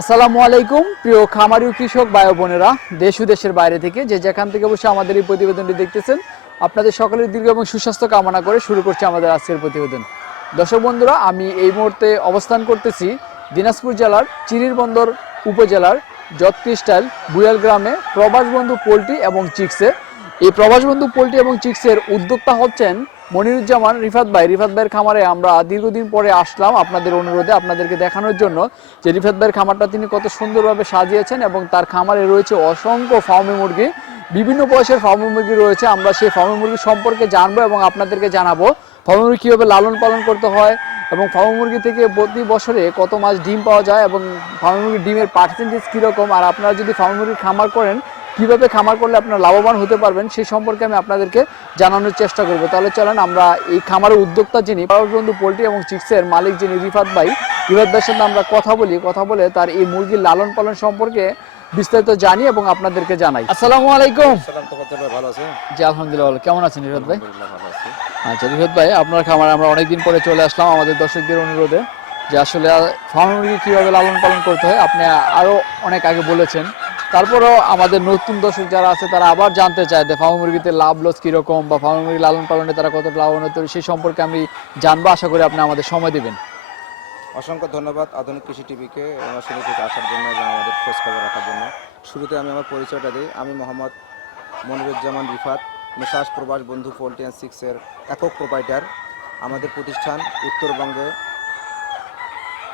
আসসালামু আলাইকুম, প্রিয় খামারি কৃষক ও বোনেরা, দেশ ও দেশের বাইরে থেকে যে যেখান থেকে বসে আমাদের এই প্রতিবেদনটি দেখতেছেন, আপনাদের সকলের দীর্ঘ এবং সুস্বাস্থ্য কামনা করে শুরু করছি আমাদের আজকের প্রতিবেদন। দর্শক বন্ধুরা, আমি এই মুহূর্তে অবস্থান করতেছি দিনাজপুর জেলার চিরির বন্দর উপজেলার জত ক্রিস্টাইল বুয়াল গ্রামে প্রবাস বন্ধু পোলট্রি এবং চিক্সে এই প্রবাস বন্ধু পোলট্রি এবং চিক্সের উদ্যোক্তা হচ্ছেন মনিরুজ্জামান, রিফাত ভাই। রিফাত ভাইয়ের খামারে আমরা দীর্ঘদিন পরে আসলাম আপনাদের অনুরোধে আপনাদেরকে দেখানোর জন্য যে রিফাত ভাইয়ের খামারটা তিনি কত সুন্দরভাবে সাজিয়েছেন এবং তার খামারে রয়েছে অসংখ্য ফার্মি মুরগি, বিভিন্ন বয়সের ফার্মি মুরগি রয়েছে। আমরা সেই ফার্মি মুরগি সম্পর্কে জানব এবং আপনাদেরকে জানাব ফার্মি মুরগি কীভাবে লালন পালন করতে হয় এবং ফার্মি মুরগি থেকে প্রতি বছরে কত মাছ ডিম পাওয়া যায় এবং ফার্মি মুরগির ডিমের পার্সেন্টেজ কীরকম? আর আপনারা যদি ফার্মি মুরগির খামার করেন কীভাবে খামার করলে আপনারা লাভবান হতে পারবেন সেই সম্পর্কে আমি আপনাদেরকে জানানোর চেষ্টা করব। তাহলে চলেন আমরা এই খামারের উদ্যোক্তা যিনি বন্ধু পোলট্রি এবং চিক্সের মালিক যিনি রিফাত ভাই রিফাত ভাইয়ের সাথে আমরা কথা বলি কথা বলে তার এই মুরগির লালন পালন সম্পর্কে বিস্তারিত জানি এবং আপনাদেরকে জানাই। আসসালামু আলাইকুম। ভালো আছে জি আলহামদুলিল্লাহ। কেমন আছেন রিফাত ভাই? আচ্ছা রিফাত ভাই আপনার খামারে আমরা অনেকদিন পরে চলে আসলাম আমাদের দর্শকদের অনুরোধে যে আসলে ফার্ম মুরগি কীভাবে লালন পালন করতে হয়। আপনি আরও অনেক আগে বলেছেন তারপরেও আমাদের নতুন দর্শক যারা আছে, তারা আবার জানতে চায় যে ফার্ম মুরগিতে লাভ লস কীরকম বা ফার্ম মুরগি লালন পালনে তারা কত লাভবান হতে সেই সম্পর্কে আমি জানব। আশা করি আপনি আমাদের সময় দেবেন। অসংখ্য ধন্যবাদ আধুনিক কৃষি টিভিকে আমার শুনে থেকে আসার জন্য এবং আমাদের খোঁজ খবর রাখার জন্য। শুরুতে আমি আমার পরিচয়টা দিই। আমি মোহাম্মদ মনিরুজ্জামান রিফাত, মেসাজ প্রবাস বন্ধু পোল্ট্রি অ্যান্ড সিক্সের একক প্রোপাইটার। আমাদের প্রতিষ্ঠান উত্তরবঙ্গে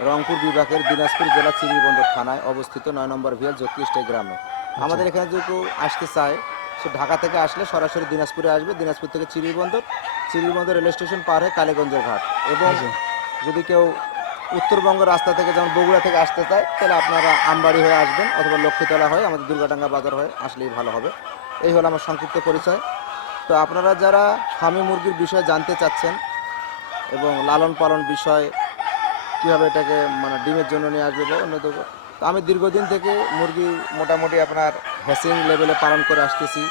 রংপুর বিভাগের দিনাজপুর জেলা চিরিবন্দর থানায় অবস্থিত নয় নম্বর ভিয়াল জ্যোতিষ্টাই গ্রামে। আমাদের এখানে যদি কেউ আসতে চায় সে ঢাকা থেকে আসলে সরাসরি দিনাজপুরে আসবে দিনাজপুর থেকে চিরিবন্দর চিরিবন্দর রেল স্টেশন পার হয়ে কালীগঞ্জের ঘাট। এবং যদি কেউ উত্তরবঙ্গ রাস্তা থেকে যেমন বগুড়া থেকে আসতে চায় তাহলে আপনারা আমবাড়ি হয়ে আসবেন অথবা লক্ষ্মীতলা হয়ে আমাদের দুর্গাডাঙ্গা বাজার হয়ে আসলেই ভালো হবে। এই হলো আমার সংক্ষিপ্ত পরিচয়। তো আপনারা যারা ফার্মি মুরগির বিষয়ে জানতে চাচ্ছেন এবং লালন পালন বিষয় কীভাবে এটাকে মানে ডিমের জন্য নিয়ে আসবে বা অন্য তো আমি দীর্ঘদিন থেকে মুরগি মোটামুটি আপনার হ্যাসিং লেভেলে পালন করে আসতেছি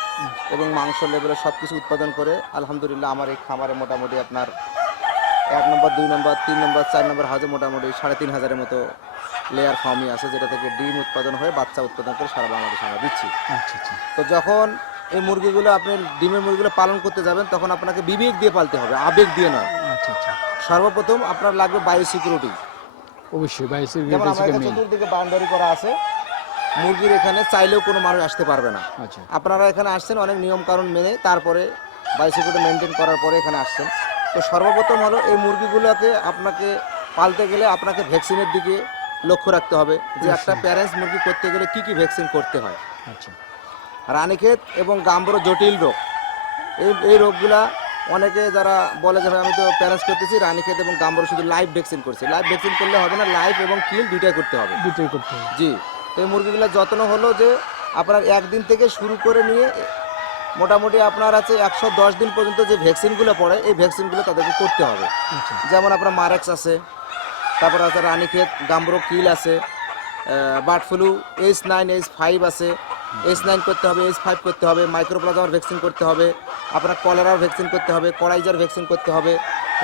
এবং মাংস লেভেলে সব কিছু উৎপাদন করে আলহামদুলিল্লাহ আমার এই খামারে মোটামুটি আপনার এক নম্বর দুই নম্বর তিন নম্বর চার নম্বর হাজার মোটামুটি সাড়ে তিন হাজারের মতো লেয়ার ফার্মই আছে যেটা থেকে ডিম উৎপাদন হয়ে বাচ্চা উৎপাদন করে সারা বাংলাদেশে আমরা দিচ্ছি। আচ্ছা আচ্ছা। তো যখন এই মুরগিগুলো আপনি ডিমের মুরগিগুলো পালন করতে যাবেন তখন আপনাকে বিবেক দিয়ে পালতে হবে আবেগ দিয়ে নয়। আচ্ছা আচ্ছা। সর্বপ্রথম আপনার লাগবে বায়ো সিকিউরিটি অবশ্যই আমার এখানে চতুর্দিকে বাউন্ডারি করা আছে মুরগির এখানে চাইলেও কোনো মানুষ আসতে পারবে না। আচ্ছা। আপনারা এখানে আসছেন অনেক নিয়ম কানুন মেনে তারপরে বায়ো সিকিউরিটি মেনটেন করার পরে এখানে আসছেন। তো সর্বপ্রথম হলো এই মুরগিগুলোকে আপনাকে পালতে গেলে আপনাকে ভ্যাকসিনের দিকে লক্ষ্য রাখতে হবে যে একটা প্যারেন্টস মুরগি করতে গেলে কি কি ভ্যাকসিন করতে হয়। আচ্ছা। রানীক্ষেত এবং গাম্বরো জটিল রোগ। এই এই রোগগুলা অনেকে যারা বলে যে ভাই আমি তো প্যারেন্টস করতেছি রানীক্ষেত এবং গাম্বরো শুধু লাইভ ভ্যাকসিন করছে। লাইভ ভ্যাকসিন করলে হবে না লাইভ এবং কিল দুইটাই করতে হবে। দুইটাই করতে হবে। জি। তো এই মুরগিগুলোর যত্ন হলো যে আপনার একদিন থেকে শুরু করে নিয়ে মোটামুটি আপনার আছে একশো দশ দিন পর্যন্ত যে ভ্যাকসিনগুলো পড়ে এই ভ্যাকসিনগুলো তাদেরকে করতে হবে। আচ্ছা। যেমন আপনার মারেক্স আছে তারপর আছে রানীক্ষেত গাম্বরো কিল আছে bird flu H nine H five আছে। এইচ নাইন করতে হবে এইচ ফাইভ করতে হবে মাইক্রোপ্লাজমার ভ্যাকসিন করতে হবে। আপনার কলেরার ভ্যাকসিন করতে হবে কড়াইজার ভ্যাকসিন করতে হবে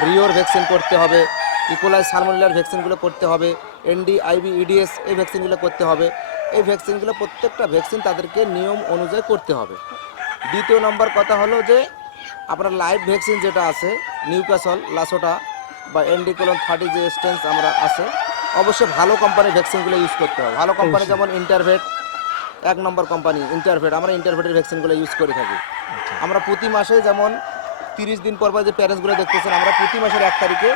রিওর ভ্যাকসিন করতে হবে ইকোলাই সালমোনিলার ভ্যাকসিনগুলো করতে হবে এনডি আইবি ইডিএস এই ভ্যাকসিনগুলো করতে হবে। এই ভ্যাকসিনগুলো প্রত্যেকটা ভ্যাকসিন তাদেরকে নিয়ম অনুযায়ী করতে হবে। দ্বিতীয় নম্বর কথা হলো যে আপনার লাইভ ভ্যাকসিন যেটা আছে নিউকাসল লাসোটা বা এনডি এন্ডিকোলন থার্টি যে স্টেন্স আমরা আছে অবশ্যই ভালো কোম্পানির ভ্যাকসিনগুলো ইউজ করতে হবে। ভালো কোম্পানি যেমন ইন্টারভেট এক নম্বর কোম্পানি ইন্টারভেট আমরা ইন্টারভেটের ভ্যাকসিনগুলো ইউজ করে থাকি। আমরা প্রতি মাসে যেমন তিরিশ দিন পর পর যে প্যারেন্টসগুলো দেখতেছেন আমরা প্রতি মাসের এক তারিখে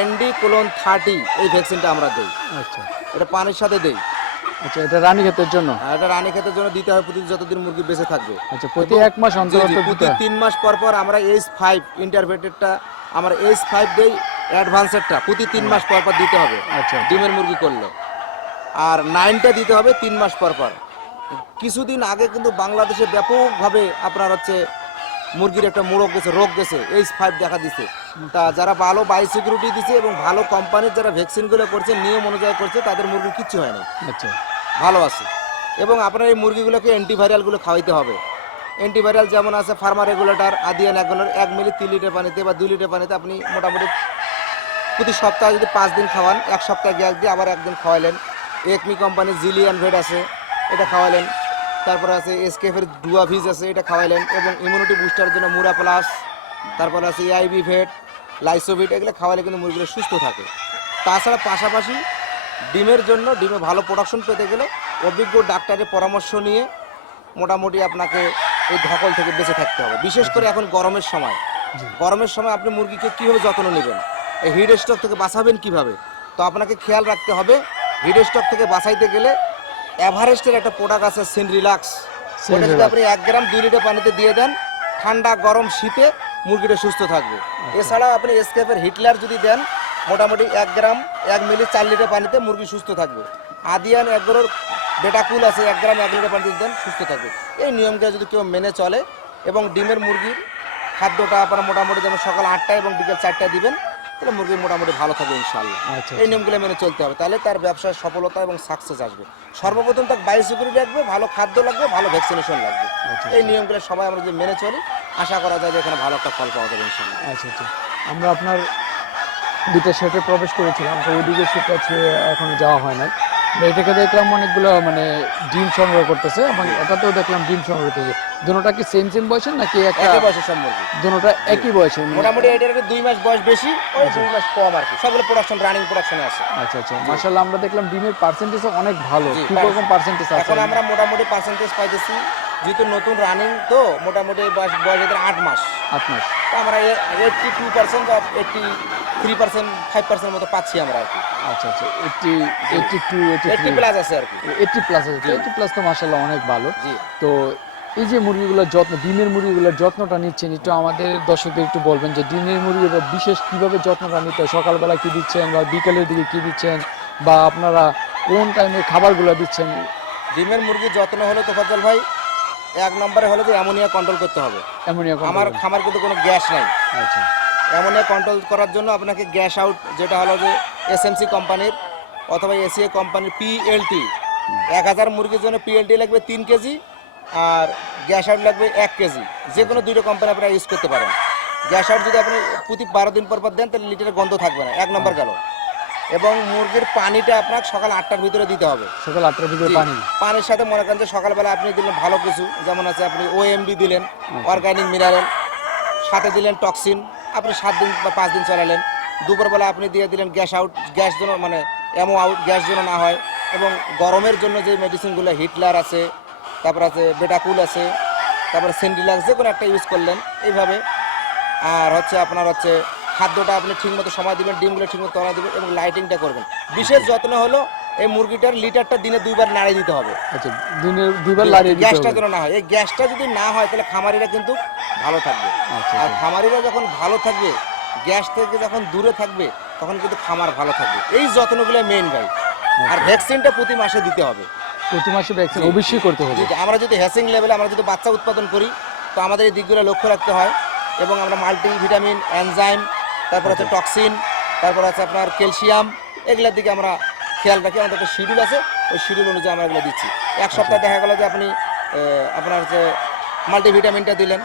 এনডি কোলন থার্টি এই ভ্যাকসিনটা আমরা দিই। আচ্ছা। এটা পানির সাথে দিই। আচ্ছা এটা রানী ক্ষেতের জন্য? এটা রানী ক্ষেতের জন্য দিতে হয় প্রতি যতদিন মুরগি বেঁচে থাকবে। আচ্ছা প্রতি এক মাস অন্তর প্রতি তিন মাস পর পর আমরা এইচ ফাইভ ইন্টারভেটেডটা আমরা এইচ ফাইভ দেই অ্যাডভান্সেরটা প্রতি তিন মাস পর পর দিতে হবে। আচ্ছা ডিমের মুরগি করলে। আর নাইনটা দিতে হবে তিন মাস পর পর। কিছুদিন আগে কিন্তু বাংলাদেশে ব্যাপকভাবে আপনার হচ্ছে মুরগির একটা মোড়ক গেছে রোগ গেছে এইচ ফাইভ দেখা দিছে। তা যারা ভালো বাই সিকিউরিটি দিছে এবং ভালো কোম্পানির যারা ভ্যাকসিনগুলো করছে নিয়ম অনুযায়ী করছে তাদের মুরগি কিচ্ছু হয় না আচ্ছা। ভালো আছে। এবং আপনার এই মুরগিগুলোকে অ্যান্টিভাইরালগুলো খাওয়াইতে হবে। অ্যান্টিভাইরাল যেমন আছে ফার্মা রেগুলেটর আদিয়ান একগুলোর এক মিলি তিন লিটার পানিতে বা দুই লিটার পানিতে আপনি মোটামুটি প্রতি সপ্তাহে যদি পাঁচ দিন খাওয়ান এক সপ্তাহে গ্যাস দিয়ে আবার একদিন খাওয়াইলেন। একমি কোম্পানির জিলিয়ান ভেট আছে। এটা খাওয়ালেন তারপর আছে এসকেফের ডুয়া ভিজ আছে এটা খাওয়াইলেন এবং ইমিউনিটি বুস্টারের জন্য মুরা প্লাস তারপর আছে এআইবি ভেট লাইসোভিট এগুলো খাওয়ালে কিন্তু মুরগিগুলো সুস্থ থাকে। তাছাড়া পাশাপাশি ডিমের জন্য ডিমে ভালো প্রোডাকশন পেতে গেলে অভিজ্ঞ ডাক্তারের পরামর্শ নিয়ে মোটামুটি আপনাকে এই ধকল থেকে বেঁচে থাকতে হবে। বিশেষ করে এখন গরমের সময়। গরমের সময় আপনি মুরগিকে কীভাবে যত্ন নেবেন? এই হিট স্টক থেকে বাঁচাবেন কীভাবে? তো আপনাকে খেয়াল রাখতে হবে। হিট স্টক থেকে বাঁচাইতে গেলে এভারেস্টের একটা প্রোডাক্ট আছে সিন রিলাক্স ওটা যদি আপনি এক গ্রাম দুই লিটার পানিতে দিয়ে দেন ঠান্ডা গরম শীতে মুরগিটা সুস্থ থাকবে। এছাড়াও আপনি এসকেপের হিটলার যদি দেন মোটামুটি এক গ্রাম এক মিলি চার লিটার পানিতে মুরগি সুস্থ থাকবে। আদিয়ান এগরোর বেটাকুল আছে এক গ্রাম এক লিটার পানিতে দেন সুস্থ থাকবে। এই নিয়মটা যদি কেউ মেনে চলে এবং ডিমের মুরগির খাদ্যটা আপনারা মোটামুটি যেমন সকাল আটটায় এবং বিকেল চারটায় দিবেন তাহলে মুরগি মোটামুটি ভালো থাকবে ইনশাল্লাহ আচ্ছা এই নিয়মগুলো মেনে চলতে হবে। তাহলে তার ব্যবসায় সফলতা এবং সাকসেস আসবে। সর্বপ্রথম তার বায়োসিকিউরিটি লাগবে ভালো খাদ্য লাগবে ভালো ভ্যাকসিনেশন লাগবে। আচ্ছা এই নিয়মগুলো সবাই আমরা যদি মেনে চলি আশা করা যায় যে এখানে ভালো একটা ফল পাওয়া যাবে ইনশাল্লাহ আচ্ছা আচ্ছা। আমরা আপনার দুটো সেটে প্রবেশ করেছিলাম তো ওইদিকে সেটা এখন যাওয়া হয় আমরা এটাকে দেখলাম অনেকগুলো মানে ডিম সংগ্রহ করতেছে। এবং এটাতেও দেখলাম ডিম সংগ্রহ করতেছে। দুটোটা কি সেম সেম বয়সের নাকি একই বয়সের মুরগি দুটোটা একই বয়সের মানে- মোটামুটি এটার দুই মাস বয়স বেশি ওই দুই মাস কম আর কি। সবগুলো প্রোডাকশন রানিং প্রোডাকশনে আছে। আচ্ছা আচ্ছা। মাশাআল্লাহ আমরা দেখলাম ডিমের পার্সেন্টেজ অনেক ভালো। কি রকম পার্সেন্টেজ আছে। এখন আমরা মোটামুটি পার্সেন্টেজ পাইতেছি যেহেতু নতুন রানিং তো মোটামুটি বয়স বয়স আট মাস। আট মাস। তো আমরা eighty two percent of eighty three percent five percent মতো পাচ্ছি আমরা আর কি। আচ্ছা আচ্ছা eighty eighty two eighty plus আছে আর কি। এইটটি প্লাস আছে এইটটি প্লাস তো মাশাআল্লাহ অনেক ভালো। তো এই যে মুরগিগুলোর যত্ন ডিমের মুরগিগুলোর যত্নটা নিচ্ছেন একটু আমাদের দর্শকদের একটু বলবেন যে ডিমের মুরগিগুলো বিশেষ কীভাবে যত্নটা নিতে হয়? সকালবেলা কি দিচ্ছেন বা বিকেলের দিকে কি দিচ্ছেন? বা আপনারা কোন টাইমে খাবারগুলো দিচ্ছেন? ডিমের মুরগির যত্ন হলো তোফাজ্জল ভাই এক নম্বরে হলো যে অ্যামোনিয়া কন্ট্রোল করতে হবে। এখন আমার খামার কিন্তু কোনো গ্যাস নাই। আচ্ছা। অ্যামোনিয়া কন্ট্রোল করার জন্য আপনাকে গ্যাস আউট যেটা হলো যে এসএমসি কোম্পানির অথবা এসিএ কোম্পানির পিএলটি এক হাজার মুরগির জন্য পিএলটি লাগবে তিন কেজি আর গ্যাস আউট লাগবে এক কেজি। যে কোনো দুটো কোম্পানি আপনারা ইউজ করতে পারেন। গ্যাস আউট যদি আপনি প্রতি বারো দিন পর পর দেন তাহলে লিটারের গন্ধ থাকবে না। এক নম্বর গেল। এবং মুরগির পানিটা আপনাকে সকাল আটটার ভিতরে দিতে হবে। সকাল আটটার ভিতরে পানি। পানির সাথে মনে করেন যে সকালবেলা আপনি দিলেন ভালো কিছু। যেমন আছে আপনি ওএমবি দিলেন আচ্ছা। অর্গানিক মিনারেল সাথে দিলেন টক্সিন আপনি সাত দিন বা পাঁচ দিন চালালেন। দুপুরবেলা আপনি দিয়ে দিলেন গ্যাস আউট, গ্যাস যেন মানে অ্যামো আউট, গ্যাস যেন না হয় এবং গরমের জন্য যে মেডিসিনগুলো হিটলার আছে, তারপর আছে বেটাকুল আছে, তারপর সেন্ডিলাক্স যে কোনো একটা ইউজ করলেন এইভাবে। আর হচ্ছে আপনার হচ্ছে খাদ্যটা আপনি ঠিকমতো সময় দিবেন, ডিমগুলো ঠিকমতো তলা দিবেন এবং লাইটিংটা করবেন। বিশেষ যত্ন হলো এই মুরগিটার লিটারটা দিনে দুইবার নাড়িয়ে দিতে হবে। আচ্ছা দিনের দুইবার দিতে গ্যাসটা যেন না হয় এই গ্যাসটা যদি না হয় তাহলে খামারিরা কিন্তু ভালো থাকবে। আচ্ছা আর আচ্ছা। খামারিরা যখন ভালো থাকবে গ্যাস থেকে যখন দূরে থাকবে তখন কিন্তু খামার ভালো থাকবে। এই যত্নগুলো মেইন ভাই আর ভ্যাকসিনটা প্রতি মাসে দিতে হবে। প্রতি মাসে ভ্যাকসিন অবশ্যই করতে হবে। আমরা যদি হ্যাসিং লেভেলে আমরা যদি বাচ্চা উৎপাদন করি তো আমাদের এই দিকগুলো লক্ষ্য রাখতে হয়। এবং আমরা মাল্টি ভিটামিন এনজাইম তারপর হচ্ছে টক্সিন তারপর আছে আপনার ক্যালসিয়াম এগুলোর দিকে আমরা খেয়াল রাখি আমাদের একটা শিডিউল আছে ওই শিডিউল অনুযায়ী আমরা এগুলো দিচ্ছি। এক সপ্তাহ দেখা গেলো যে আপনি আপনার যে মাল্টিভিটামিনটা দিলেন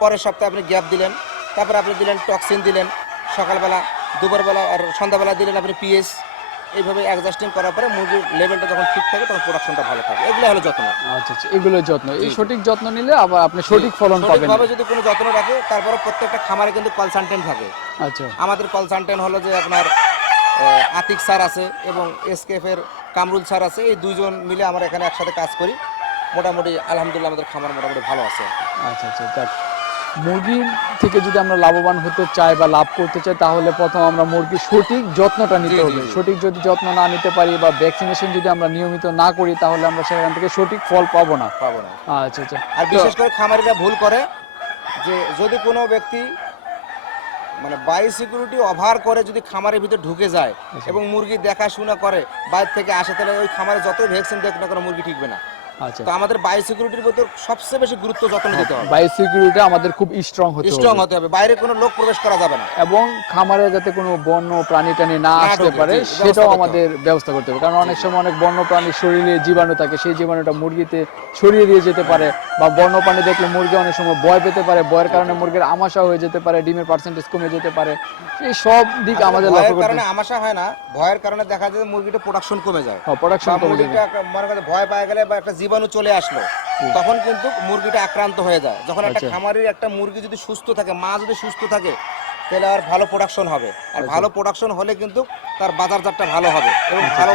পরের সপ্তাহে আপনি গ্যাপ দিলেন তারপর আপনি দিলেন টক্সিন দিলেন সকালবেলা দুপুরবেলা আর সন্ধ্যাবেলা দিলেন আপনি পিএস এইভাবে অ্যাডজাস্টিং করার পরে মুরগির লেভেলটা যখন ঠিক থাকে তখন প্রোডাকশনটা ভালো থাকে। এগুলো হলো যত্ন। আচ্ছা আচ্ছা এগুলোর যত্ন। এই সঠিক যত্ন নিলে আবার আপনি সঠিক ফলন পাবেন। সঠিকভাবে যদি কোনো যত্ন রাখে তারপরে প্রত্যেকটা খামারে কিন্তু কনসালটেন্ট থাকে। আচ্ছা। আমাদের কনসালটেন্ট হলো যে আপনার আতিক স্যার আছে এবং এসকেফের কামরুল স্যার আছে। এই দুইজন মিলে আমরা এখানে একসাথে কাজ করি। মোটামুটি আলহামদুলিল্লাহ আমাদের খামার মোটামুটি ভালো আছে। আচ্ছা আচ্ছা যাক। মুরগির থেকে যদি আমরা লাভবান হতে চাই বা লাভ করতে চাই তাহলে প্রথম আমরা মুরগির সঠিক যত্নটা নিতে হবে। সঠিক যদি যত্ন না নিতে পারি বা ভ্যাকসিনেশন যদি আমরা নিয়মিত না করি তাহলে আমরা সেখান থেকে সঠিক ফল পাবো না। পাবো না। আচ্ছা আচ্ছা। আর বিশেষ করে খামারিরা ভুল করে যে যদি কোনো ব্যক্তি মানে বাই সিকিউরিটি ওভার করে যদি খামারের ভিতরে ঢুকে যায় এবং মুরগি দেখাশোনা করে বাইরে থেকে আসে তাহলে ওই খামারে যতই ভ্যাকসিন দেখ না কোনো মুরগি ঠিকবে না। আচ্ছা তো আমাদের বায়ো সিকিউরিটির ভিতর সবচেয়ে বেশি গুরুত্ব যত্ন দিতে হবে। বায়ো সিকিউরিটি আমাদের খুব স্ট্রং হতে স্ট্রং হতে হবে। বাইরে কোনো লোক প্রবেশ করা যাবে না। এবং খামারে যাতে কোনো বন্য প্রাণী টানি না আসতে পারে সেটাও আমাদের ব্যবস্থা করতে হবে। কারণ অনেক সময় অনেক বন্য প্রাণীর শরীরে জীবাণু থাকে সেই জীবাণুটা মুরগিতে ছড়িয়ে দিয়ে যেতে পারে বা বন্য প্রাণী দেখলে মুরগি অনেক সময় ভয় পেতে পারে ভয়ের কারণে মুরগির আমাশা হয়ে যেতে পারে ডিমের পার্সেন্টেজ কমে যেতে পারে। এই সব দিক আমাদের লক্ষ্য করতে কারণে আমাশা হয় না ভয়ের কারণে দেখা যায় মুরগিটা প্রোডাকশন কমে যায়। প্রোডাকশন কমে যাবে। মুরগিটা একটা- মনে ভয় পায় গেলে বা একটা জীবাণু চলে আসলো তখন কিন্তু মুরগিটা আক্রান্ত হয়ে যায়। যখন একটা আচ্ছা। খামারের একটা মুরগি যদি সুস্থ থাকে মা যদি সুস্থ থাকে তাহলে আর ভালো প্রোডাকশন হবে। আর আচ্ছা। ভালো প্রোডাকশন হলে কিন্তু তার বাজারজাতটা ভালো হবে এবং ভালো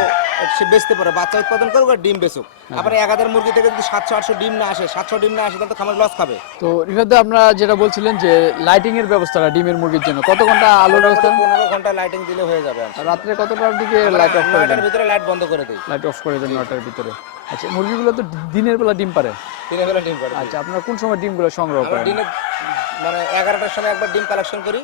সে বেচতে পারে বাচ্চা উৎপাদন করুক আর ডিম বেচুক। আপনার এক হাজার মুরগি থেকে যদি সাতশো আটশো ডিম না আসে সাতশো ডিম না আসে তাহলে তো খামার লস খাবে। তো রিফাদ আপনারা যেটা বলছিলেন যে লাইটিং এর ব্যবস্থাটা ডিমের মুরগির জন্য। কত ঘণ্টা আলোর ব্যবস্থা? পনেরো ঘণ্টা লাইটিং দিলে হয়ে যাবে। রাত্রে কতটার দিকে লাইট অফ করে ভিতরে লাইট বন্ধ করে দিই। লাইট অফ করে দেন নটার ভিতরে। আচ্ছা মুরগিগুলো তো দিনের বেলা ডিম পারে? দিনের বেলা ডিম পারে আচ্ছা আপনারা কোন সময় ডিমগুলো সংগ্রহ করেন? দিনে মানে এগারোটার সময় একবার ডিম কালেকশন করি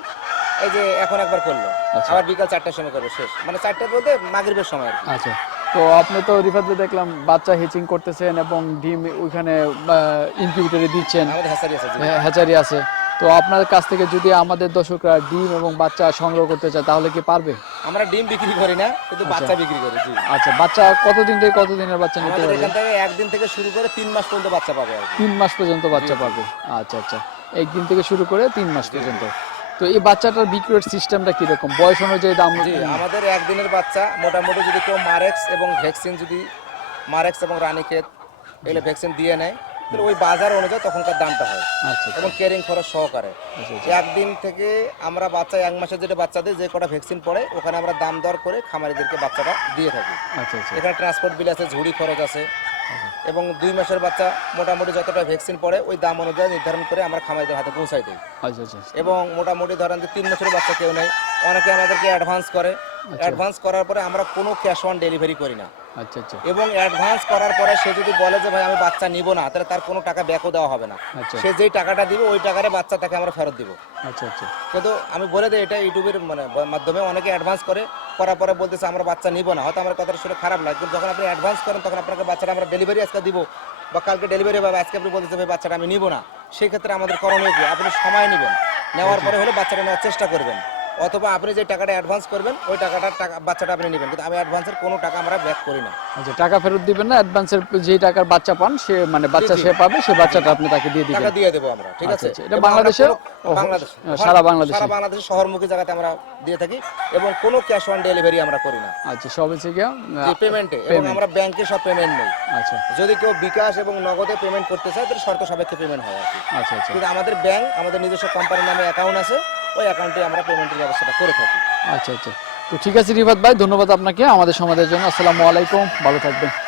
এই যে এখন একবার করল। আচ্ছা। আবার বিকাল চারটার সময় করব শেষ। মানে চারটা বলতে মাগরিবের সময় আচ্ছা তো আপনি তো রিফাতে দেখলাম বাচ্চা হেচিং করতেছেন এবং ডিম ওইখানে ইনকিউবেটরে দিচ্ছেন। আমাদের হ্যাসারি আছে হ্যাঁ, হ্যাচারি আছে। তো আপনার কাছ থেকে যদি আমাদের দর্শকরা ডিম এবং বাচ্চা সংগ্রহ করতে চায় তাহলে কি পারবে? আমরা ডিম বিক্রি করি না কিন্তু বাচ্চা বিক্রি করি জি। আচ্ছা বাচ্চা কতদিন থেকে কতদিনের বাচ্চা নিতে পারবে? এখান থেকে একদিন থেকে শুরু করে তিন মাস পর্যন্ত বাচ্চা পাবে তিন মাস পর্যন্ত বাচ্চা পাবে। আচ্ছা আচ্ছা। একদিন থেকে শুরু করে তিন মাস পর্যন্ত। তো এই বাচ্চাটার বিক্রয়ের সিস্টেমটা কীরকম? বয়স অনুযায়ী দাম আমাদের একদিনের বাচ্চা মোটামুটি যদি কেউ মারেক্স এবং ভ্যাকসিন যদি মারেক্স এবং রানীক্ষেত এগুলো ভ্যাকসিন দিয়ে নেয় তাহলে ওই বাজার অনুযায়ী তখনকার দামটা হয়। আচ্ছা আচ্ছা, এবং কেয়ারিং খরচ সহকারে। আচ্ছা। একদিন থেকে আমরা বাচ্চা এক মাসের যেটা বাচ্চাদের যে কটা ভ্যাকসিন পড়ে ওখানে আমরা দাম দর করে খামারিদেরকে বাচ্চাটা দিয়ে থাকি। এখানে ট্রান্সপোর্ট বিল আছে ঝুড়ি খরচ আছে। এবং দুই মাসের বাচ্চা মোটামুটি যতটা ভ্যাকসিন পড়ে ওই দাম অনুযায়ী নির্ধারণ করে আমরা খামারিদের হাতে পৌঁছাই দিই। এবং মোটামুটি ধরেন যে তিন বছরের বাচ্চা কেউ নেই অনেকে আমাদেরকে অ্যাডভান্স করে। অ্যাডভান্স করার পরে আমরা কোনো ক্যাশ অন ডেলিভারি করি না। আচ্ছা আচ্ছা। এবং অ্যাডভান্স করার পরে সে যদি বলে যে ভাই আমি বাচ্চা নিব না তাহলে তার কোনো টাকা ব্যাকও দেওয়া হবে না। আচ্ছা। সে যেই টাকাটা দিবে ওই টাকারে বাচ্চা তাকে আমরা ফেরত দিব। আচ্ছা আচ্ছা। কিন্তু আমি বলে দিই এটা ইউটিউবের মানে মাধ্যমে অনেকে অ্যাডভান্স করে করার পরে বলতেছে আমরা বাচ্চা নিব না। হয়তো আমার কথাটা শুনে খারাপ লাগে কিন্তু যখন আপনি অ্যাডভান্স করেন তখন আপনাকে বাচ্চাটা আমরা ডেলিভারি আজকে দিব বা কালকে ডেলিভারি হবে আজকে আপনি বলতেছে ভাই বাচ্চাটা আমি নিব না। সেই ক্ষেত্রে আমাদের করণীয় কি? আপনি সময় নেবেন। নেওয়ার পরে হলে বাচ্চাটা নেওয়ার চেষ্টা করবেন। অথবা আপনি যে টাকাটা অ্যাডভান্স করবেন ওই টাকাটার টাকা বাচ্চাটা আপনি নেবেন। কিন্তু আমি অ্যাডভান্সের কোনো টাকা আমরা ব্যাক করি না। আচ্ছা টাকা ফেরত দিবেন না অ্যাডভান্সের যে টাকার বাচ্চা পান সে মানে বাচ্চা সে পাবে সে বাচ্চাটা আপনি তাকে দিয়ে দিবেন। টাকা দিয়ে দেবো আমরা ঠিক আচ্ছা, আছে? আচ্ছা। এটা বাংলাদেশে? বাংলাদেশ হ্যাঁ, সারা বাংলাদেশে? সারা বাংলাদেশে শহরমুখী জায়গাতে আমরা দিয়ে থাকি এবং কোনো ক্যাশ অন ডেলিভারি আমরা করি না। আচ্ছা সব হচ্ছে কি পেমেন্টে এবং আমরা ব্যাংকে সব পেমেন্ট নেই। আচ্ছা। যদি কেউ বিকাশ এবং নগদে পেমেন্ট করতে চায় তাহলে শর্ত সাপেক্ষে পেমেন্ট হয় আর কি। আচ্ছা আচ্ছা। কিন্তু আমাদের ব্যাংক আমাদের নিজস্ব কোম্পানির নামে অ্যাকাউন্ট আছে ওই অ্যাকাউন্টে আমরা পেমেন্টের ব্যবস্থাটা করে থাকি। আচ্ছা আচ্ছা। তো ঠিক আছে রিবাদ ভাই, ধন্যবাদ আপনাকে। আমাদের সমাজের জন্য আসসালামু আলাইকুম। ভালো থাকবেন।